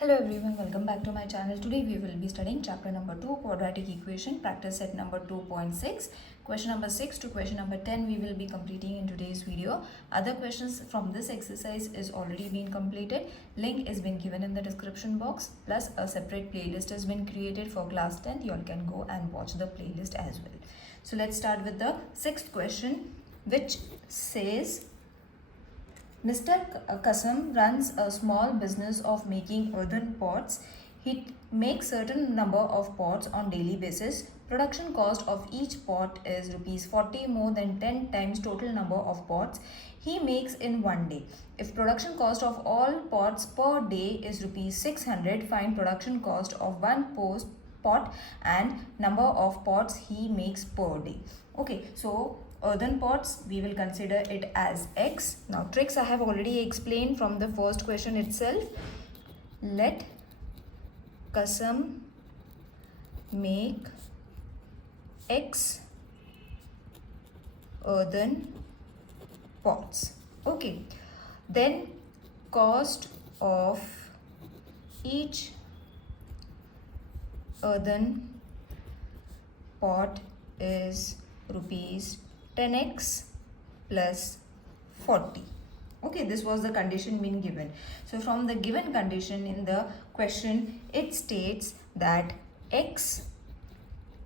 Hello everyone, welcome back to my channel. Today we will be studying chapter number 2, quadratic equation, practice set number 2.6. Question number 6 to question number 10 we will be completing in today's video. Other questions from this exercise is already been completed. Link is been given in the description box, plus a separate playlist has been created for class 10. You all can go and watch the playlist as well. So let's start with the 6th question, which says Mr. Kasam runs a small business of making earthen pots. He makes certain number of pots on daily basis. Production cost of each pot is rupees 40, more than 10 times total number of pots he makes in one day. If production cost of all pots per day is rupees 600, find production cost of one pot and number of pots he makes per day. Okay, so earthen pots, we will consider it as X. Now tricks I have already explained from the first question itself. Let Kasam make X earthen pots. Okay, then cost of each earthen pot is rupees 10x plus 40. Okay, this was the condition being given. So from the given condition in the question, it states that x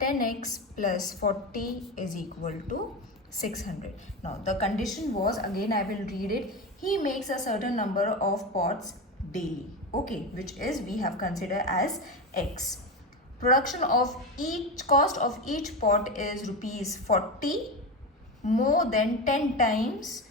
10x plus 40 is equal to 600. Now the condition was, again I will read it, he makes a certain number of pots daily. Okay, which is we have considered as x. Production of each cost of each pot is rupees 40, more than 10 times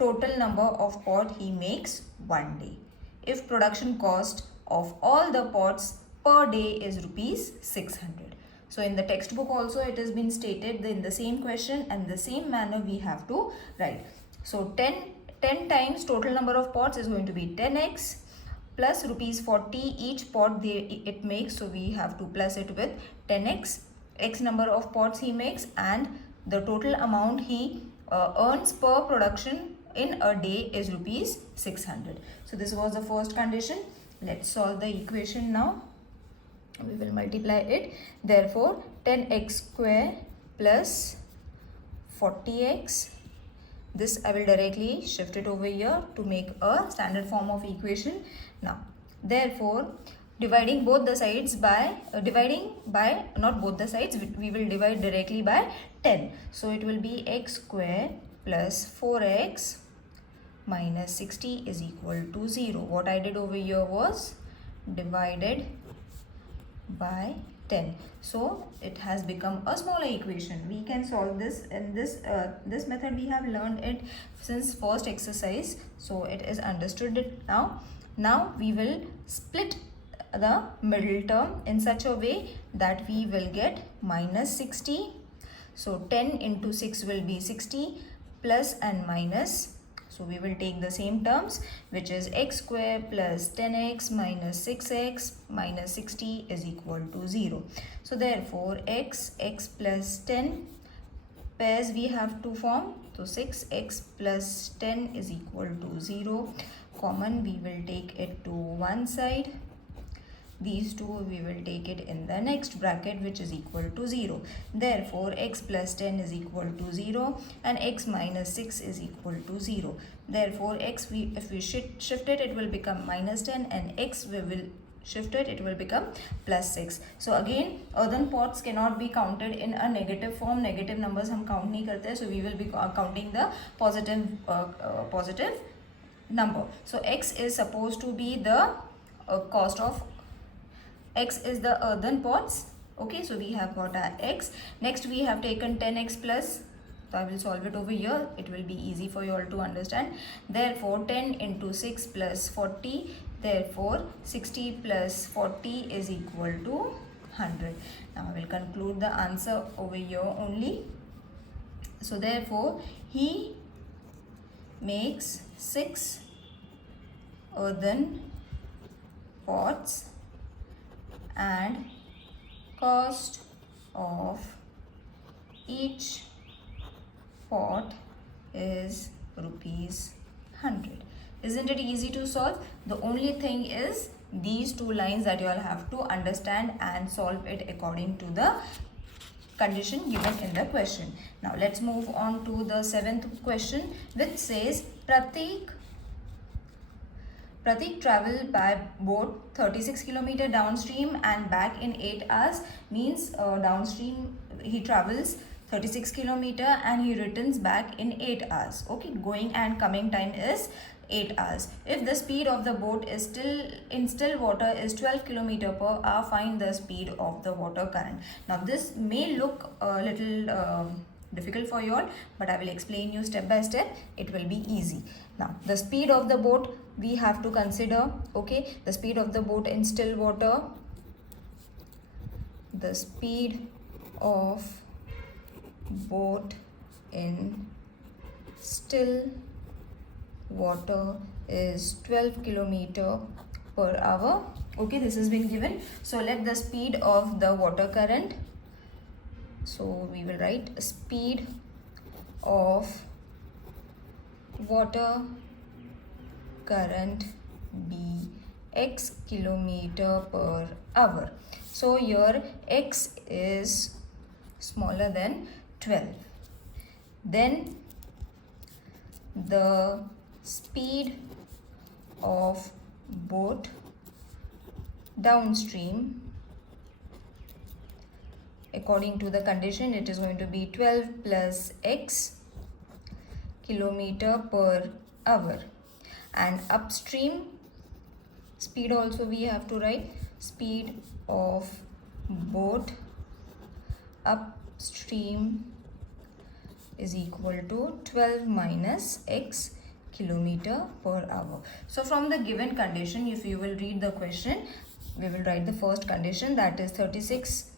total number of pot he makes one day. If production cost of all the pots per day is rupees 600. So in the textbook also it has been stated in the same question and the same manner we have to write. So 10 times total number of pots is going to be 10x plus rupees 40 each pot it makes. So we have to plus it with 10x, x number of pots he makes, and the total amount he earns per production in a day is rupees 600. So this was the first condition. Let's solve the equation now. We will multiply it. Therefore 10x square plus 40x. This I will directly shift it over here to make a standard form of equation. Now therefore dividing both the sides by not both the sides, we will divide directly by 10. So it will be x square plus 4x minus 60 is equal to 0. What I did over here was divided by 10. So it has become a smaller equation. We can solve this in this method. We have learned it since first exercise, so it is understood it now. Now we will split the middle term in such a way that we will get minus 60. So 10 into 6 will be 60, plus and minus. So we will take the same terms, which is x square plus 10x minus 6x minus 60 is equal to 0. So therefore x plus 10 pairs we have to form. So 6x plus 10 is equal to 0. Common we will take it to one side. These two we will take it in the next bracket, which is equal to 0. Therefore x plus 10 is equal to 0 and x minus 6 is equal to 0. Therefore x if we shift it, it will become minus 10, and x we will shift it will become plus 6. So again earthen pots cannot be counted in a negative form. Negative numbers हम count नहीं करते, so we will be counting the positive number. So x is supposed to be the cost of x is the earthen pots. Okay, so we have got our x. Next we have taken 10x plus, so I will solve it over here. It will be easy for you all to understand. Therefore 10 into 6 plus 40. Therefore 60 plus 40 is equal to 100. Now I will conclude the answer over here only. So therefore he makes 6 earthen pots and cost of each pot is rupees 100. Isn't it easy to solve? The only thing is these two lines that you all have to understand and solve it according to the condition given in the question. Now let's move on to the 7th question, which says Pratik traveled by boat 36 km downstream and back in 8 hours. Means downstream he travels 36 km and he returns back in 8 hours. Okay, going and coming time is 8 hours. If the speed of the boat is still water is 12 km per hour, find the speed of the water current. Now this may look a little difficult for you all, but I will explain you step by step. It will be easy. Now the speed of the boat we have to consider. Okay, the speed of the boat in still water, the speed of boat in still water is 12 km per hour. Okay, this has been given. So let the speed of the water current, so we will write speed of water current be x kilometer per hour. So here x is smaller than 12. Then the speed of boat downstream, according to the condition, it is going to be 12 plus x kilometer per hour. And upstream speed also we have to write speed of boat upstream is equal to 12 minus x kilometer per hour. So from the given condition, if you will read the question, we will write the first condition, that is 36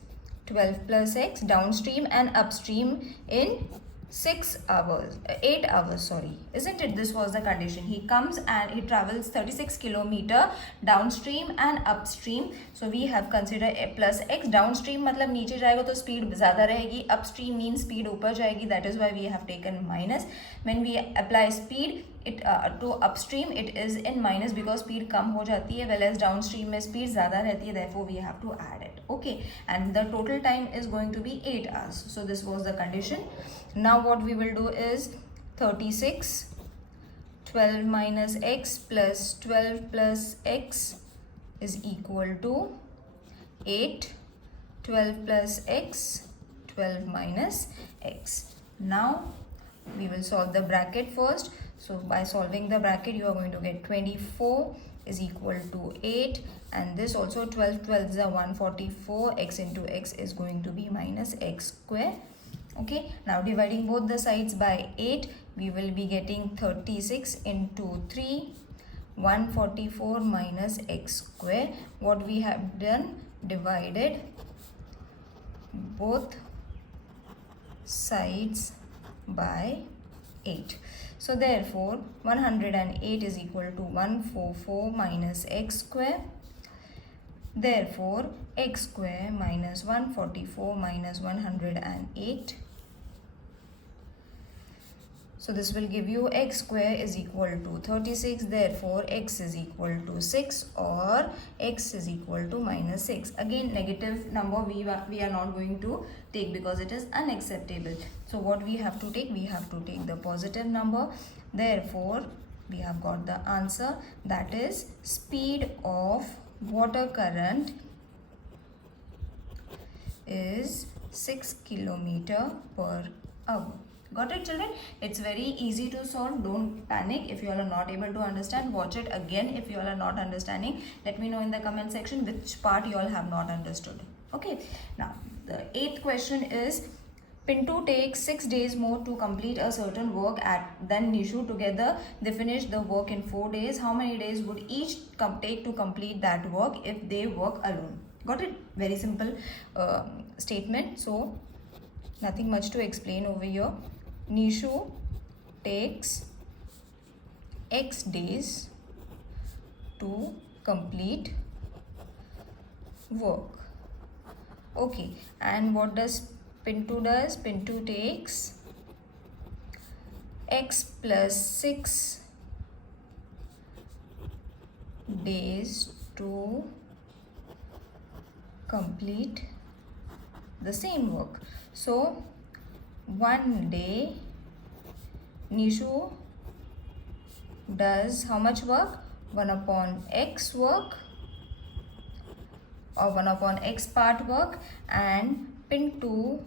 12 plus x downstream and upstream in 8 hours, sorry, isn't it? This was the condition. He comes and he travels 36 km downstream and upstream. So we have considered a plus x. Downstream मतलब नीचे जाएगा तो speed ज़्यादा रहेगी. Upstream means speed ऊपर जाएगी. That is why we have taken minus. When we apply speed to upstream, it is in minus because speed कम हो जाती है, whereas downstream में speed ज़्यादा रहती है. Therefore we have to add it. Okay, and the total time is going to be 8 hours. So this was the condition. Now what we will do is 36 12 minus x plus 12 plus x is equal to 8. 12 plus x, 12 minus x. Now we will solve the bracket first. So by solving the bracket, you are going to get 24 is equal to 8, and this also 12 12 is a 144. X into x is going to be minus x square. Okay, now dividing both the sides by 8, we will be getting 36 into 3, 144 minus x square. What we have done, divided both sides by 8. So therefore 108 is equal to 144 minus x square. Therefore x square minus 144 minus 108. So this will give you x square is equal to 36. Therefore x is equal to 6, or x is equal to minus 6. Again, negative number we are not going to take because it is unacceptable. So what we have to take? We have to take the positive number. Therefore we have got the answer, that is speed of water current is 6 km per hour. Got it, children? It's very easy to solve. Don't panic if you all are not able to understand. Watch it again if you all are not understanding. Let me know in the comment section which part you all have not understood. Okay, now the 8th question is, Pintu takes 6 days more to complete a certain work than Nishu. Together they finish the work in 4 days. How many days would each take to complete that work if they work alone? Got it? Very simple statement. So nothing much to explain over here. Nishu takes x days to complete work. Okay, and what does Pintu does? Pintu takes x plus 6 days to complete the same work. So one day Nishu does how much work? 1 upon x work, or 1 upon x part work, and Pintu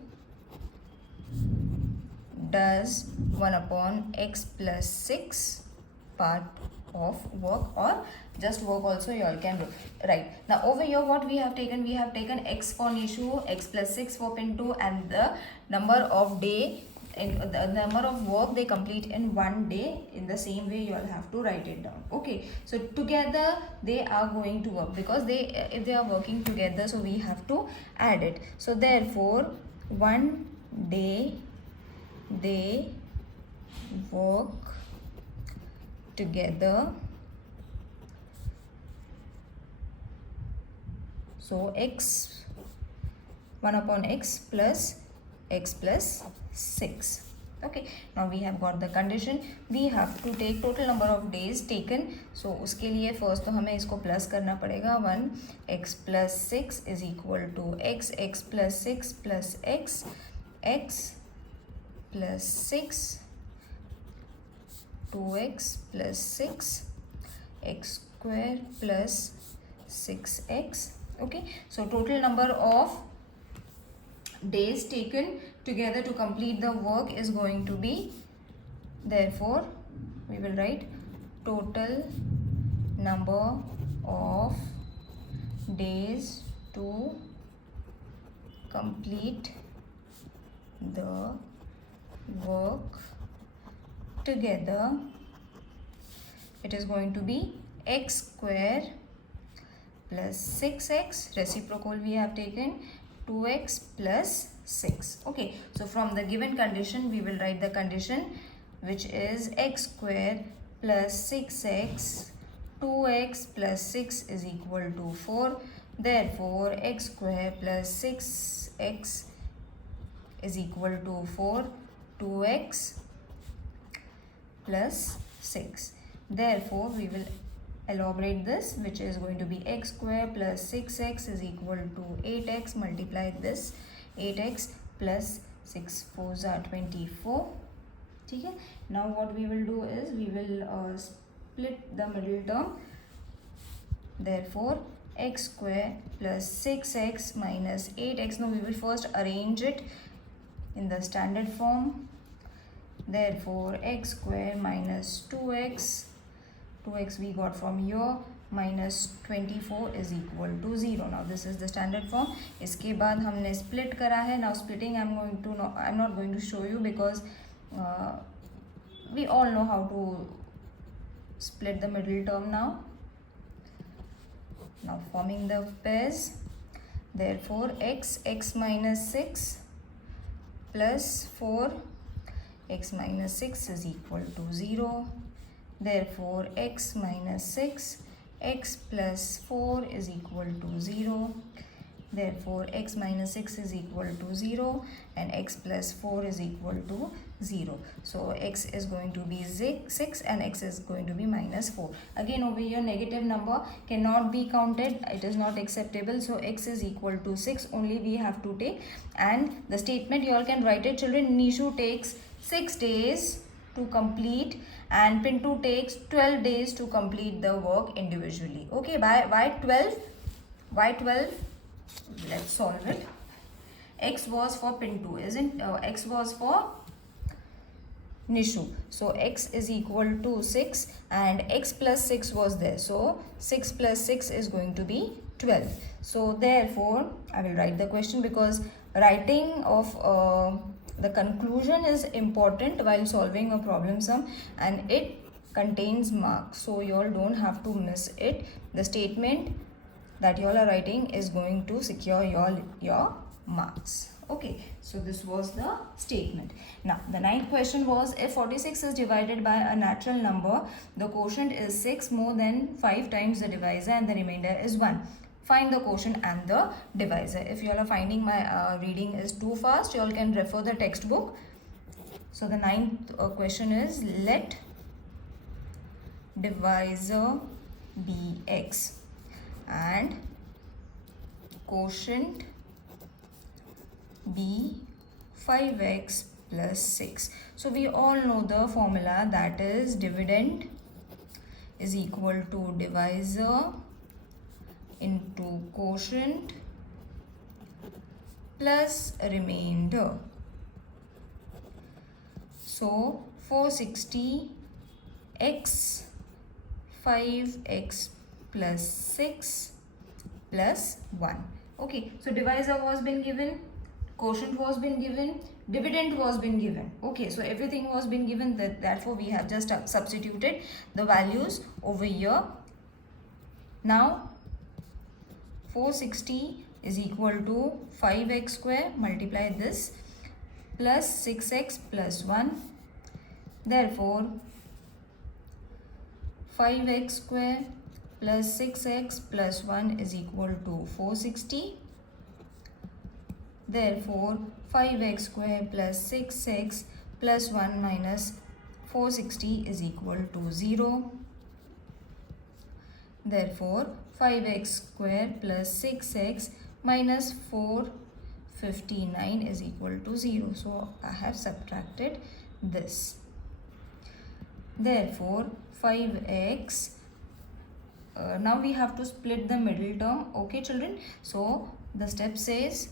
does 1 upon x plus 6 part of work, or just work also you all can do. Right, now over here what we have taken x for Nishu, x plus 6 for Pintu, and the number of day in the number of work they complete in one day. In the same way you all have to write it down. Okay, so together they are going to work, because if they are working together, so we have to add it. So therefore one day they work together. So x 1 upon x plus 6. Okay, now we have got the condition. We have to take total number of days taken. So उसके लिए first तो हमें इसको plus करना पड़ेगा. 1 x plus 6 is equal to x plus 6 plus x plus 6 2x plus 6 x square plus 6x. Okay, so total number of days taken together to complete the work is going to be, therefore we will write total number of days to complete the work together. It is going to be x square plus 6x, reciprocal we have taken, 2x plus 6. Okay, so from the given condition we will write the condition, which is x square plus 6x, 2x plus 6 is equal to 4. Therefore x square plus 6x is equal to 4, 2x plus 6. Therefore we will elaborate this, which is going to be x square plus 6x is equal to 8x. Multiply this, 8x plus 6 4s are 24. Okay, now what we will do is we will split the middle term. Therefore x square plus 6x minus 8x. Now we will first arrange it in the standard form. Therefore x square minus 2x we got from here, minus 24 is equal to 0. Now this is the standard form. इसके बाद हमने split करा है. Now splitting I'm not going to show you, because we all know how to split the middle term now. Now forming the pairs. Therefore x minus 6 plus 4, x minus 6 is equal to 0. Therefore x minus 6, x plus 4 is equal to 0. Therefore x minus 6 is equal to 0 and x plus 4 is equal to 0. So x is going to be 6 and x is going to be minus 4. Again over here negative number cannot be counted, it is not acceptable. So x is equal to 6 only we have to take, and the statement you all can write it. Children, Nishu takes 6 days to complete and Pintu takes 12 days to complete the work individually. Okay, why 12? Why 12? Let's solve it. X was for Pintu, isn't x was for Nishu. So x is equal to 6 and x plus 6 was there. So 6 plus 6 is going to be 12. So therefore I will write the question, because writing of the conclusion is important while solving a problem sum and it contains marks. So you all don't have to miss it. The statement that you all are writing is going to secure your marks. Okay, so this was the statement. Now the ninth question was, if 46 is divided by a natural number, the quotient is 6 more than 5 times the divisor and the remainder is 1. Find the quotient and the divisor. If you all are finding my reading is too fast, you all can refer the textbook. So the ninth question is, let divisor bx and quotient b 5x plus 6. So we all know the formula, that is dividend is equal to divisor into quotient plus remainder. So 460x 5x plus 6 plus 1. Okay, so divisor was been given, quotient was been given, dividend was been given. Okay, so everything was been given, therefore we have just substituted the values over here. Now 460 is equal to 5x square, multiply this, plus 6x plus 1. Therefore 5x square plus 6x plus 1 is equal to 460. Therefore 5x square plus 6x plus 1 minus 460 is equal to 0. Therefore 5x square plus 6x minus 459 is equal to 0. So I have subtracted this. Therefore 5x, now we have to split the middle term. Okay children, so the step says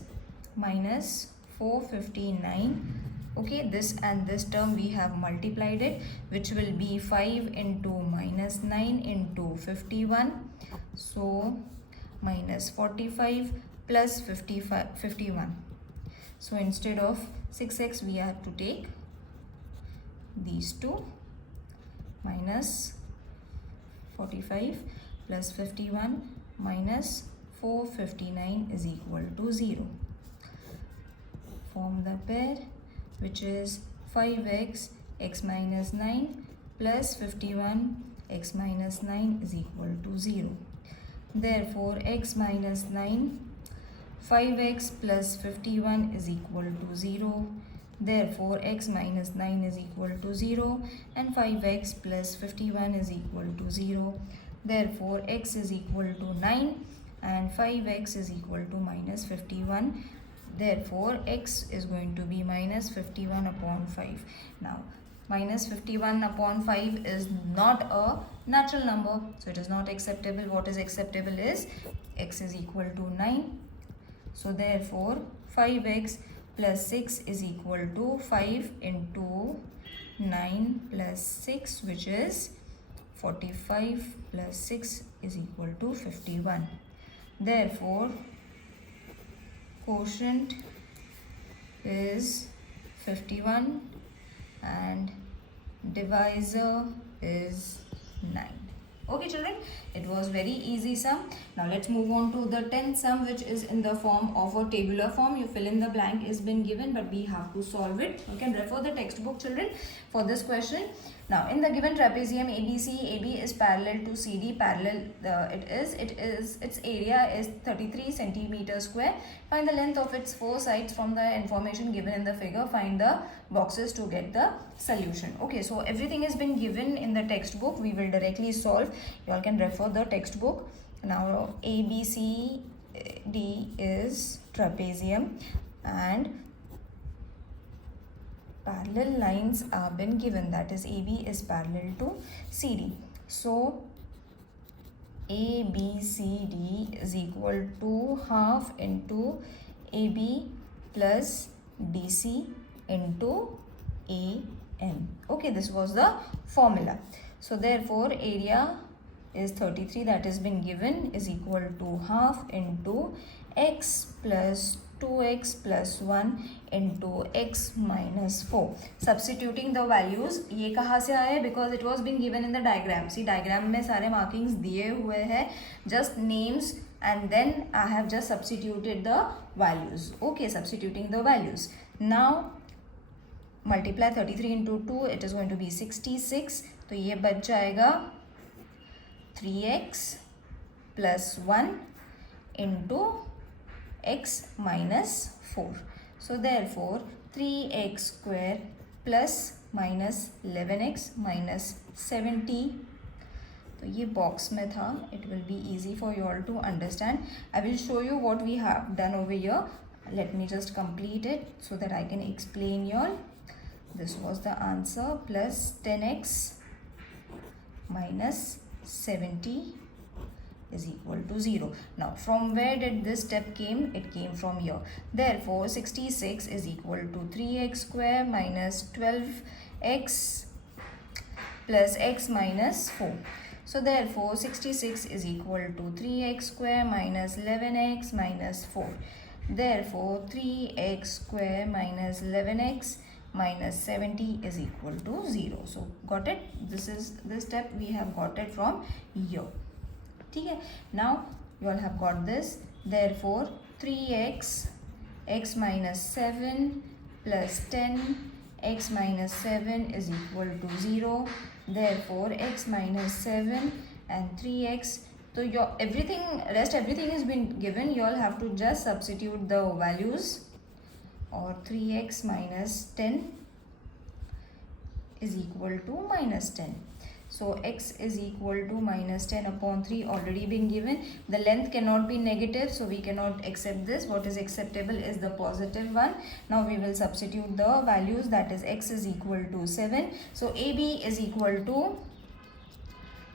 minus 459. Okay, this and this term we have multiplied it, which will be 5 into minus 9 into 51. So minus 45 plus 51. So instead of 6x we have to take these two, minus 45 plus 51 minus 459 is equal to 0. Form the pair, which is 5x x minus 9 plus 51 x minus 9 is equal to 0. Therefore x minus 9, 5x plus 51 is equal to 0. Therefore x minus 9 is equal to 0 and 5x plus 51 is equal to 0. Therefore x is equal to 9 and 5x is equal to minus 51. Therefore x is going to be minus 51 upon 5. Now minus 51 upon 5 is not a natural number, so it is not acceptable. What is acceptable is x is equal to 9. So therefore 5x plus 6 is equal to 5 into 9 plus 6, which is 45 plus 6 is equal to 51. Therefore quotient is 51 and divisor is 9. Okay children, it was very easy sum. Now let's move on to the 10th sum, which is in the form of a tabular form. You fill in the blank is been given, but we have to solve it. You can refer the textbook children for this question. Now in the given trapezium ABC, AB is parallel to CD, its area is 33 centimeters square. Find the length of its four sides from the information given in the figure. Find the boxes to get the solution. Okay, so everything has been given in the textbook. We will directly solve. You all can refer the textbook. Now ABCD is trapezium and parallel lines are been given, that is AB is parallel to CD. So ABCD is equal to half into AB plus DC into AM. Okay, this was the formula. So therefore area is 33, that has been given, is equal to half into x plus 2x plus 1 into x minus 4. Substituting the values, ये कहाँ से आए? Because it was been given in the diagram. See, diagram में सारे markings दिए हुए हैं, just names, and then I have just substituted the values. Okay, substituting the values. Now multiply 33 into 2, it is going to be 66. तो ये बच जाएगा 3x plus 1 into x minus 4. So therefore 3x square plus minus 11x minus 70 तो ये box में था. It will be easy for you all to understand. I will show you what we have done over here. Let me just complete it so that I can explain you all. This was the answer, plus 10x minus 70 is equal to 0. Now from where did this step came? It came from here. Therefore 66 is equal to 3x square minus 12x plus x minus 4. So therefore 66 is equal to 3x square minus 11x minus 4. Therefore 3x square minus 11x minus 70 is equal to 0. So got it? This is this step we have got it from here. Okay? Now you all have got this. Therefore 3x x minus 7 plus 10 x minus 7 is equal to 0. Therefore x minus 7 and 3x. So your everything has been given. You all have to just substitute the values, or 3x minus 10 is equal to minus 10. So x is equal to minus 10 upon 3 already been given. The length cannot be negative, so we cannot accept this. What is acceptable is the positive one. Now we will substitute the values, that is x is equal to 7. So AB is equal to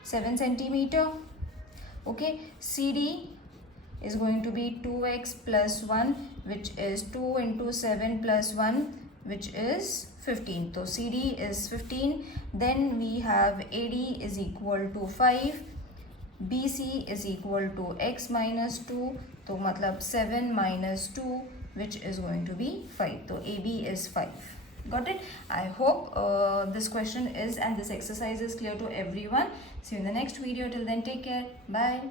7 centimeter. Okay, CD is going to be 2x plus 1, which is 2 into 7 plus 1, which is 15. So CD is 15. Then we have AD is equal to 5. BC is equal to x minus 2. So matlab 7 minus 2, which is going to be 5. So AB is 5. Got it? I hope this question is and this exercise is clear to everyone. See you in the next video. Till then, take care. Bye.